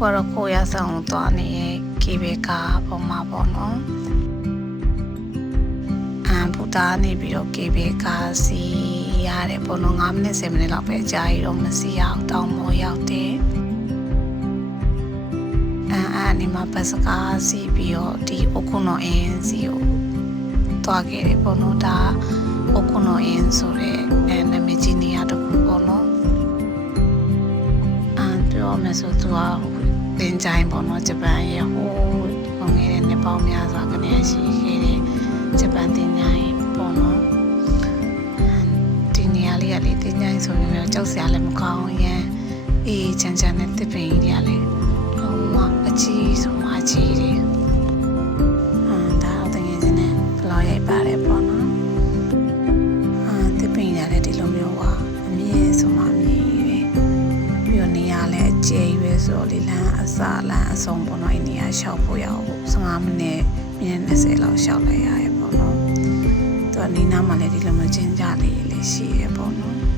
ကတော့ကိုရဆောင်သွားနေရဲ့ကေဘေကာပေါ်မှာပေါ့နော်ဘူတာနေပြီးတော့ကေဘေကာစီရတယ်ပေါ့နော်9မိနစ်10မိနစ်လောက်ပဲအကြာကြီးတော့မစီရအောင်တောင်းမောရောက်တယ်ဒီမှာဘတ်စကားစီပြီးတော့ဒီအိုကုနိုအင်းစီကိုသွားခဲ့တယ်ပေါ့နော်ဒါအိုကုနိုအင်းဆိုတဲ့နာမည်ကြီးနေရာတစ်ခုပေါ့နော်ပြောမယ်ဆိုသူကပင်ချိုင်းပေါ့နော်ဂျပန်ရဲ့ဟိုငယ်တဲ့နှစ်ပေါင်းများစွာကနေရှိခဲ့တဲ့ဂျပန်တင်ချိုင်းပေါ့နော်ဒီနေရာလေးကလေတင်ချိုင်းဆိုပြီးတော့ကြောက်စရာလည်းမကောင်းရန်အေးချမ်းချမ်းနဲ့တစ်ပင်ကြီးတွေကလေအကြီးဆုံးအကြီးတွေဒါတော့တကယ်ချင်းနဲ့ဘလောက်ရိုက်ပါတယ်ပေါ့နော်တစ်ပင်ရတယ်ဒီလိုမျိုးကအမြင့်ဆုံးအမြင့်ပဲပြီးတော့နေရာလည်းအကျယ်ရွယ်ဆိုတော့လေလမ်းအစလမ်းအဆုံးပေါ့နော်အဲ့နေရာရှောက်ဖို့ရအောင်15မိနစ်20လောက်ရှောက်လိုက်ရရဲ့ပေါ့နော်သူကနေနားမှာလည်းဒီလိုမျိုးချင်းကြလေးရှိရပေါ့နော်